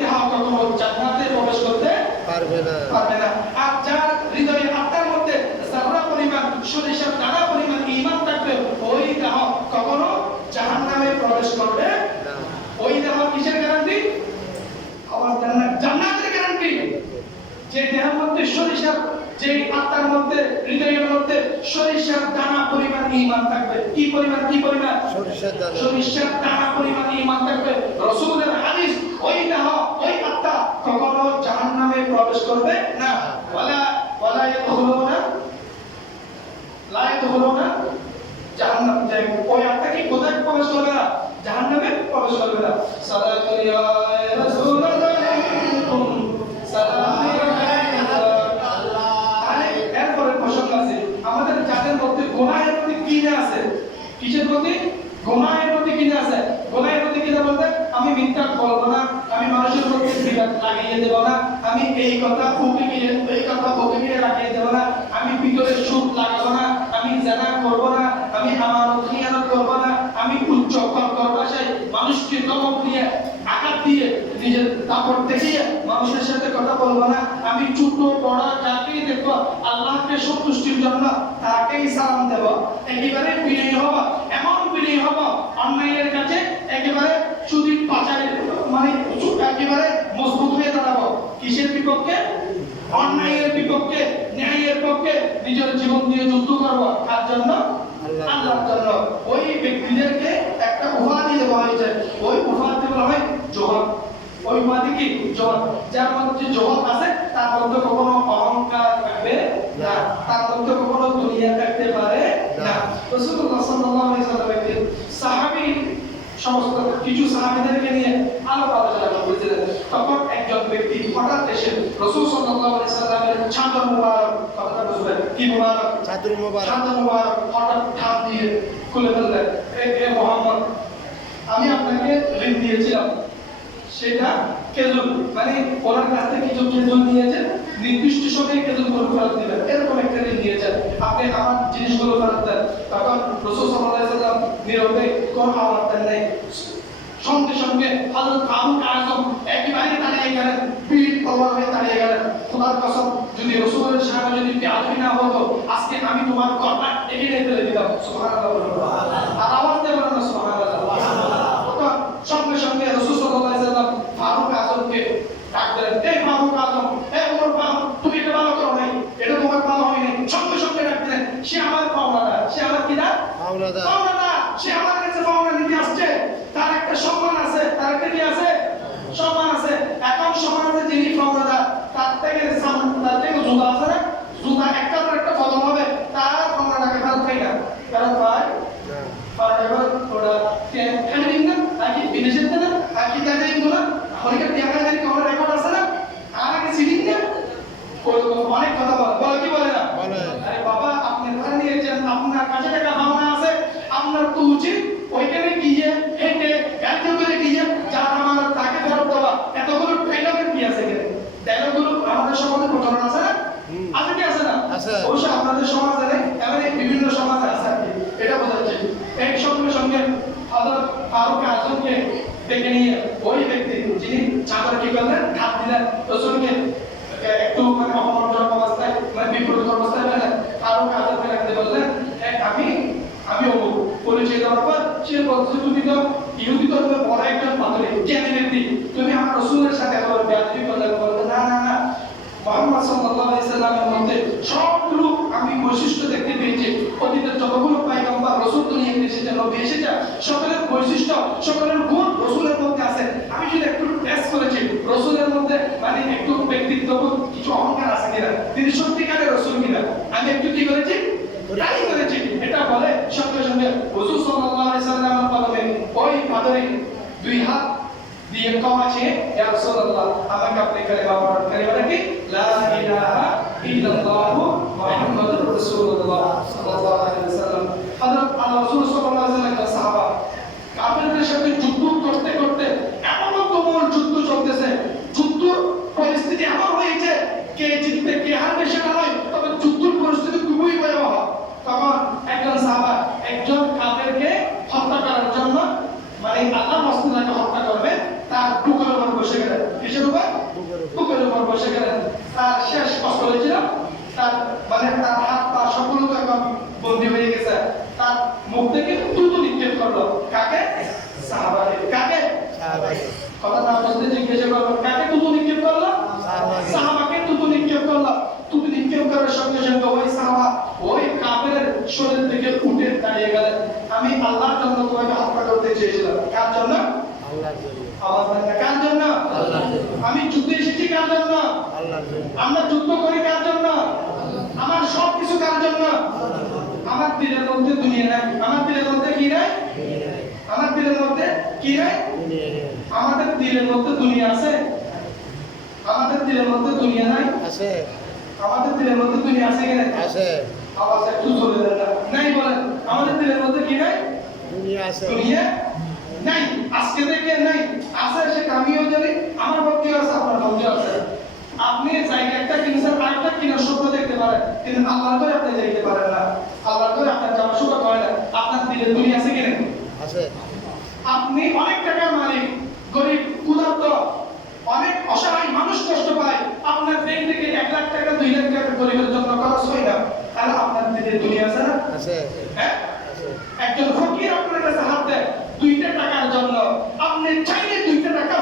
দেহ কখনো জান্নাতে প্রবেশ করতে পারবে না। আর যার হৃদয়ে আত্মার মধ্যে যারা পরিমাণ সরিষার দানা পরিমাণ ঈমান থাকবে ওই দেহ কখনো জাহান্নামে প্রবেশ করবে না। ওই দেহ কিসের গ্যারান্টি? আমার জান্নাতের গ্যারান্টি। যে দেহের মধ্যে সরিষার, যে আত্মার মধ্যে হৃদয়ের মধ্যে সরিষার দানা পরিমাণ ঈমান থাকবে। কি পরিমাণ? সরিষার দানা পরিমাণ ঈমান থাকবে। রাসূলের হাদিস, ওই দেহ ওই আত্মা কখনো জাহান্নামে প্রবেশ করবে না। ওয়ালা ইয়াদখুলুনা জাহান্নাম। ওই আত্মা কি কোথায় প্রবেশ করবে না? জাহান্নামে প্রবেশ করবে না। সালাতু ইয়া রাসূলুল্লাহ সালাম আমাদের যাদের মধ্যে গুনাহের প্রতি কিনে আছে। কিসের প্রতি? গুনাহের প্রতি কিনে আছে। গুনাহের প্রতি কিনে বলতে আমি মিথ্যা বলবো না, আমি মানুষের প্রতি বিবাদ লাগিয়ে দেব না, আমি এই কথা বুকে গিয়ে লাগিয়ে দেব না, আমি ভিতরে সুদ লাগাবো না, আমি জানা করব না, আমি আমানত খিয়ানত করব না, আমি উচ্চ ভাষায় মানুষকে ধমক দিয়ে আঘাত দিয়ে নিজের কাপড় দেখিয়ে মানুষের সাথে কথা বলবো না, আমি ছোট বড় যাকেই দেখবো আল্লাহকে সন্তুষ্টির জন্য তাকেই সালাম দেব। একেবারে বিনয়ী হব, এমন বিনয়ী হব অন্যায়ের কাছে একেবারে চুরি পাচারের মানে একেবারে মজবুত হয়ে দাঁড়াবো। কিসের বিপক্ষে? অন্যায়ের বিপক্ষে, ন্যায়ের পক্ষে নিজের জীবন দিয়ে যুদ্ধ করবো। কার জন্য? আল্লাহর জন্য। ওই ব্যক্তিদেরকে একটা উপাধি দেওয়া হয়েছে। ওই উপাধি বলা হয় জোহর। ওই উপাধি কি? জোহর। যার মধ্যে জোহর আছে তার মধ্যে কখনো অহংকার থাকবে না, তার মধ্যে কখনো দুনিয়া থাকতে পারে না। রাসূলুল্লাহ সাল্লাল্লাহু আলাইহি ওয়াসাল্লাম সাহাবী সমস্ত কিছু সাহাবীদেরকে নিয়ে আলোচনা করতেছিলেন। তখন একজন ব্যক্তি হঠাৎ এসে রাসূল সাল্লাল্লাহু আলাইহি ওয়াসাল্লামের চাদর মুবারক, কথাটা বুঝবেন কি মুবারক? চাদর মুবারক হঠাৎ টান দিয়ে খুলে ফেললেন। এ মুহাম্মদ, আমি আপনাকে ঋণ দিয়েছিলাম, সেটা খেজুর, মানে ওনার কাছ থেকে কিছু খেজুর নিয়েছেন, নির্দিষ্ট সময়ে খেজুরগুলো ফেরত দিবেন, এরকম একটা ঋণ দিয়েছেন, আপনি আমার জিনিসগুলো ফেরত দেন। তখন রাসূল সাল্লাল্লাহু আলাইহি ওয়াসাল্লাম নীরবে কোনো আওয়াজ দেন নাই। সঙ্গে সঙ্গে হযরত ফারুক আযম একেবারে দাঁড়িয়ে গেলেন, পীর প্রবল হয়ে দাঁড়িয়ে গেলেন। খোদার কসম, যদি রাসূলের সামনে যদি বেয়াদবি না হতো, আজকে আমি তোমার গর্দন এখানে ফেলে দিতাম। সুবহানাল্লাহ। আর আওয়াজ দেবেন না সুবহানাল্লাহ। সঙ্গে সঙ্গে রাসূল সাল্লাল্লাহু আলাইহি ওয়াসাল্লাম ফারুক আযমকে ডাক দিলেন, এই ফারুক আযম, এই ওমর ফারুক, তুমি এটা ভালো করো নাই, এটা তোমার ভালো হয়নি। সঙ্গে সঙ্গে ডাক দিলেন, সে আমার পাওনাদার, সে আমার কি না? পাওনাদার। সে আমার কাছে পাওনা নিতে আসছে, তার একটা সম্মান আছে, তার একটা কি আছে? সম্মান আছে। এখন সমাজে যিনি পাওনাদার তার থেকে জুতা আছে না, জুতা একটা পর একটা বদল হবে, তার পাওনাটাকে ফেরত পাই না। কারণ ভাই পাওনাদার ওরা কেন দিন না, নাকি বিদেশের না, নাকি তাদের ইন্দোলা অনেকের টিয়াকারি কভার রেকর্ড আছে না, আর আগে সিডিং না, অনেক কথা বলে কি বলে না? আরে বাবা, আপনি ধরে নিয়েছেন আপনার কাছে টাকা পাওনা আছে, আপনার তো উচিত ওইখানে গিয়ে হেঁটে গাড়িতে করে গিয়ে যার আমার তাকে ফেরত দেওয়া। এতগুলো ডায়লগের কি আছে? ডায়লগগুলো আমাদের সমাজে প্রচলন আছে না? আছে কি আছে না? অবশ্য আপনাদের সমাজে নেই, এমন বিভিন্ন সমাজে আছে আর কি, এটা বোঝাচ্ছে। এই সঙ্গে সঙ্গে হযরত ফারুক আযমকে ডেকে নিয়ে ওই ব্যক্তি যিনি চাদর কি করলেন, হাত দিলেন, রাসূলকে একটু মানে অপমানজনক অবস্থায়, মানে বিপরীত অবস্থায় পেলেন। ফারুক আযমকে ডাকতে বললেন, আমি অমুক পরিচয় দেওয়ার পর সে বলছে, তুমি তো ইহুদি ধর্মের বড় একজন পাদ্রী, জ্ঞানী ব্যক্তি, তুমি আমার রাসূলের সাথে এত বেয়াদবি করলে? বললেন, না না না, মুহাম্মদ সাল্লাল্লাহু আলাইহি সাল্লামের মধ্যে সবগুলো আমি বৈশিষ্ট্য দেখতে পেয়েছি। অতীতের যতগুলো পয়গম্বর রাসূল দুনিয়াতে এসেছেন, নবী এসেছেন, সকলের বৈশিষ্ট্য, সকলের গুণ রাসূলের মধ্যে আছে। আমি যদি একটু টেস্ট করেছি রাসূলের মধ্যে, মানে একটু ব্যক্তিত্ব, কিছু অহংকার আছে কিনা, তিনি সত্যিকারের রাসূল কিনা, আমি একটু কি করেছি, তাই করেছি। এটা বলে সঙ্গে সঙ্গে রাসূল সাল্লাল্লাহু আলাইহি সাল্লামের কদমে ওই পাদরে দুই হাত দিয়ে ক্ষমা চেয়ে, ইয়া রাসূলুল্লাহ, আমাকে আপনি কালিমা পাঠ করিবেন কি? লা ইলাহা ইল্লাল্লাহ মুহাম্মাদুর রাসূলুল্লাহ সাল্লাল্লাহু আলাইহি ওয়াসাল্লাম। হযরত রাসূল সাল্লাল্লাহু আলাইহি ওয়াসাল্লাম সাহাবা কাফেরদের সাথে যুদ্ধ করতে করতে এমন তুমুল যুদ্ধ চলতেছে, যুদ্ধ পরিস্থিতি এমন হয়েছে কে জিতবে কে হারবে সেটা নয়, তবে যুদ্ধের পরিস্থিতি খুবই ভয়াবহ। তখন একজন সাহাবা একজন কাফেরকে হত্যা করার জন্য, মানে আল্লাহর রাসূলকে হত্যা করবে, তার বুকের উপর বসে গেলেন। তার মানে তার হাত পা সকল এখন বন্দী হয়ে গেছে। তার মুখ থেকে তুতু নিক্ষেপ করলো কাকে? সাহাবাকে। কাকে? সাহাবাকে। কথা না বলতে জিজ্ঞাসা করলো কাকে তুতু নিক্ষেপ করলো? সাহাবাকে তুতু নিক্ষেপ করলো। তুতু নিক্ষেপ করার সঙ্গে সঙ্গে ওই সাহাবা ওই কাফেরের শরীর থেকে উঠে দাঁড়িয়ে গেলেন। আমি আল্লাহর জন্য তোমাকে হত্যা করতে চেয়েছিলাম। কার জন্য? আল্লাহর জন্য। আওয়াজ দেন না, কার জন্য? আল্লাহর জন্য। আমি যুদ্ধে এসেছি কার জন্য? আল্লাহর জন্য। আমরা যুদ্ধ করি কার জন্য? আমার সব কিছু কার জন্য? আমার দিলের মধ্যে দুনিয়া নাই। আমার দিলের মধ্যে কি নাই? আমার দিলের মধ্যে কি নাই? আমাদের দিলের মধ্যে দুনিয়া আছে? আমাদের দিলের মধ্যে দুনিয়া নাই? আছে। আমাদের দিলের মধ্যে দুনিয়া আছে কি নাই? আছে। আওয়াজ একটু জোরে দেন না। নাই বলেন। আমাদের দিলের মধ্যে কি নাই? দুনিয়া আছে। দুনিয়া নাই। আজকে থেকে নাই। আছে সে আমিও জানি, আমার পক্ষেও আছে, আপনার পক্ষেও আছে। আপনি জায়গা একটা কিনছেন, আরেকটা কিনার স্বপ্ন দেখতে পারেন, কিন্তু আল্লাহর ঘরে আপনি যাইতে পারেন না। আল্লাহর ঘরে আপনার যাওয়ার সুযোগ হয় না। আপনার দিলে দুনিয়া আছে কি নাই? আছে। আপনি অনেক টাকার মালিক, গরিব, ক্ষুধার্ত, অনেক অসহায় মানুষ কষ্ট পায়, আপনার ব্যাংক থেকে 1 লাখ টাকা 2 লাখ টাকা গরিবের জন্য খরচ হয় না, তাহলে আপনার দিলে দুনিয়া আছে না? আছে। হ্যাঁ? একজন ফকির আপনার কাছে হাত দেয় 2টা টাকার জন্য, আপনি চাইলে 2টা টাকা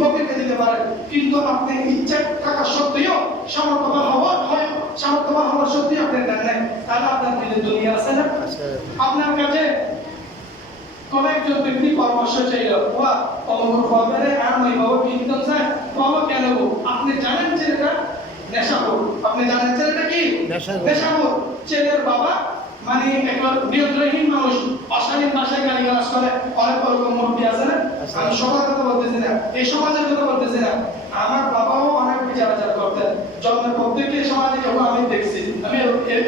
ফকিরকে দিতে পারেন, কিন্তু আপনি ইচ্ছা থাকা সত্ত্বেও সামর্থ্যবান হওয়ার সত্ত্বেও আপনি দেন নাই, তাহলে আপনার দিলে দুনিয়া আছে না? আছে। আপনার কাছে কোন একজন ব্যক্তি পরামর্শ চাইল, ওয়া অমর খবরে আর নই বাবা বিন্দম স্যার বাবা কেন গো? আপনি জানেন যে এটা নেশাখোর। আপনি জানেন যে এটা কি? নেশাখোর। ছেলের বাবা মানে একবার নিয়ন্ত্রণহীন মানুষ, অশালীন ভাষায় গালিগালাজ করে, অনেক রকম মূর্তি আছে না? আমি সবার কথা বলতেছি না, এই সমাজের কথা বলতেছি না। আমার বাবাও অনেক বিচার করতেন জন্মের পর থেকে সমাজে, যখন আমি দেখছি, আমি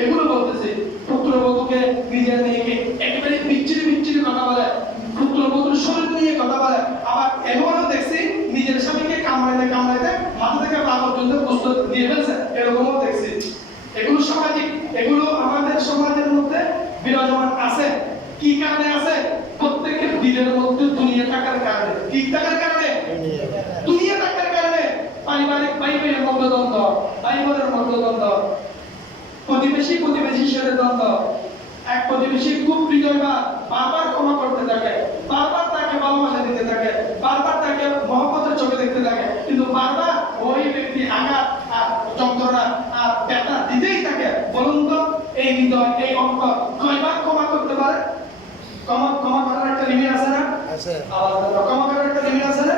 এগুলো বলতেছি। পুত্রবধূকে নিজের মেয়েকে একেবারে বিচ্ছিরি কথা বলে, পুত্রবধূর শরীর নিয়ে কথা বলে। আবার এমনও দেখছি নিজের স্বামীকে কামড়াইতে মাথা থেকে পা পর্যন্ত গোস্ত দিয়ে ফেলছে, এরকমও দেখছি। এগুলো সামাজিক, এগুলো আমাদের সমাজের মধ্যে বিরাজমান আছে। কি কারণে আছে? প্রত্যেকের দিলের মধ্যে দুনিয়া থাকার কারণে। কি থাকার কারণে? দুনিয়া থাকার কারণে। পারিবারিক ভাই ভাইয়ের মধ্যে দ্বন্দ্ব, ভাই বোনের মধ্যে দ্বন্দ্ব, প্রতিবেশীর সাথে দ্বন্দ্ব। এক প্রতিবেশী খুব হৃদয়বান, বারবার ক্ষমা করতে থাকে, বারবার তাকে ভালোবাসা দিতে থাকে, বারবার তাকে মহব্বতের চোখে দেখতে থাকে, কিন্তু বারবার ওই ব্যক্তি আঘাত আর যন্ত্রণা আর ব্যথা দিতেই থাকে। বলুন তো এই হৃদয়, এই অন্তর কয়বার ক্ষমা করতে পারে? ক্ষমা করার একটা লিমিট আছে না? আছে। ক্ষমা করার একটা লিমিট আছে না?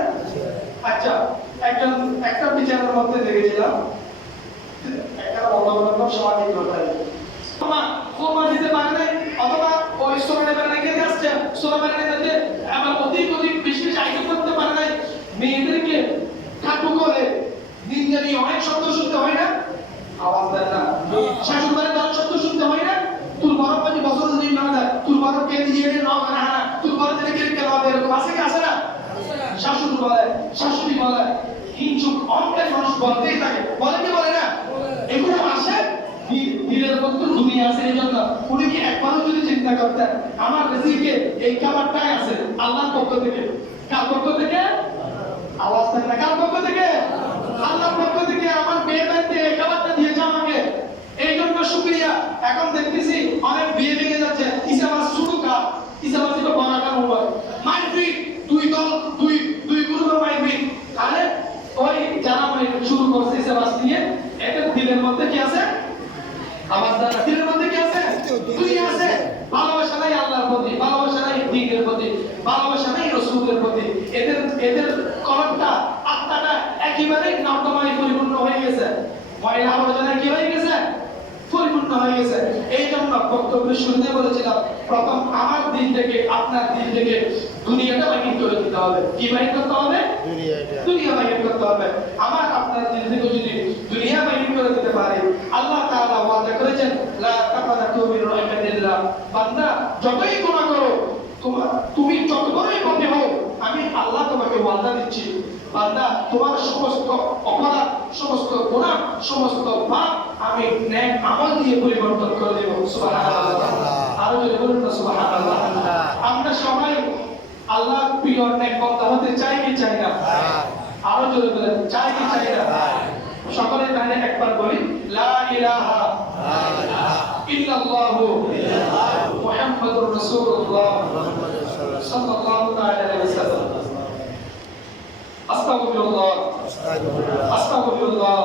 আচ্ছা, একটা বিচারের মধ্যে দেখেছিলাম, একটা অন্যরকম সামাজিক ঘটনা। ক্ষমা দিতে পারে নাই, অথবা ওই সোনার বেলাকে আসছে, সোনার বেলাকে আবার অধিক বেশি আইটেম করতে পারে নাই, মেয়েদেরকে কাটু করে নিন্দানি অনেক শব্দ শুনতে হয় না? আওয়াজ দেন না। শাশুড় বাড়িতে অনেক শব্দ শুনতে হয় না? তোর বড় পাঁচ বছর যদি না যায়, তোর বড় কে দিয়ে না তোর বড় থেকে কে কেন হবে, এরকম আছে কি? আছে না? শাশুড়ি বলে, শাশুড়ি বলে, হিংসুক অনেক মানুষ বলতেই থাকে, বলে কি বলে না? এগুলো আসে দিলের মধ্যে দুনিয়া আছে। এই জন্য উনি কি একবারও যদি চিন্তা করতেন আমার রিজিকে এই খাবারটাই আছে আল্লাহর পক্ষ থেকে। কার পক্ষ থেকে? আওয়াজ দেন না। কার পক্ষ থেকে? আল্লাহর পক্ষ থেকে। আমার বিয়ে বাড়িতে এই খাবারটা দিয়েছে আমাকে, এই জন্য শুকরিয়া। এখন দেখতেছি অনেক বিয়ে ভেঙে যাচ্ছে, ইসাবাস শুরু কার? ইসাবাস ছিল বড়াটা মোবাইল মাইফিক, দুই গ্রুপের মাইফিক। তাহলে ওই যারা শুরু করছে ইসাবাস দিয়ে, এটা দিলের মধ্যে কি আছে? আমার দিলের মধ্যে কি আছে? দুনিয়া আছে। ভালোবাসা নাই আল্লাহর প্রতি, ভালোবাসা নাই দ্বীনের প্রতি, ভালোবাসা নাই রাসূলের প্রতি। এদের কলমটা, আত্মাটা একেবারে নর্দমায় পরিপূর্ণ হয়ে গেছে, ময়লা আবর্জনায় কি হয়ে গেছে? পরিপূর্ণ হয়ে গেছে। এই জন্য বক্তব্যের শুরুতে বলেছিলাম, প্রথম আমার দিন থেকে আপনার দিন থেকে দুনিয়াটা বাহির করে দিতে হবে। কি বাহির করতে হবে? দুনিয়া বাহির করতে হবে। আমার আপনার দিন থেকে যদি দুনিয়া বাহির করে দিতে পারে, আল্লাহ তাআলা ওয়াদা করেছেন, লা তাকানাতু মির রাহমাতিল্লাহ, বান্দা যতই গুনাহ করো, তুমি যত বড়ই পাপী হও, আমি আল্লাহ তোমাকে ওয়াদা দিচ্ছি, বান্দা তোমার সমস্ত অপরাধ, সমস্ত গুনাহ, সমস্ত পাপ আমি নেক আমল দিয়ে পরিবর্তন করে দেব। সুবহানাল্লাহ। আরো জোরে বলুন না সুবহানাল্লাহ। আমরা সবাই আল্লাহর প্রিয় নেক বান্দা হতে চাই কি চাই না? আরো জোরে বলেন, চাই কি চাই না? সকলের কানে একবার বলি, লা ইলাহা محمد সাল্লাল্লাহু আলাইহি ওয়াসাল্লাম। আস্তাগফিরুল্লাহ, আস্তাগফিরুল্লাহ,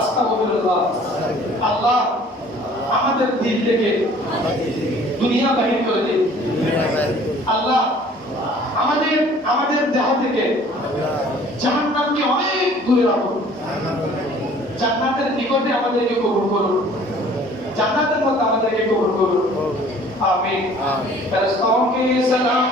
আস্তাগফিরুল্লাহ। আল্লাহ আমাদের দিল থেকে দুনিয়া বাহির করে দিন। আল্লাহ আমাদের আমাদের দেহ থেকে জাহান্নামকে অনেক দূরে রাখুন। জান্নাতের নিকটে আমাদেরকে কবুল করুন, জান্নাতের মধ্যে আমাদেরকে কবুল করুন। आमीन। फरिश्तों के सलाम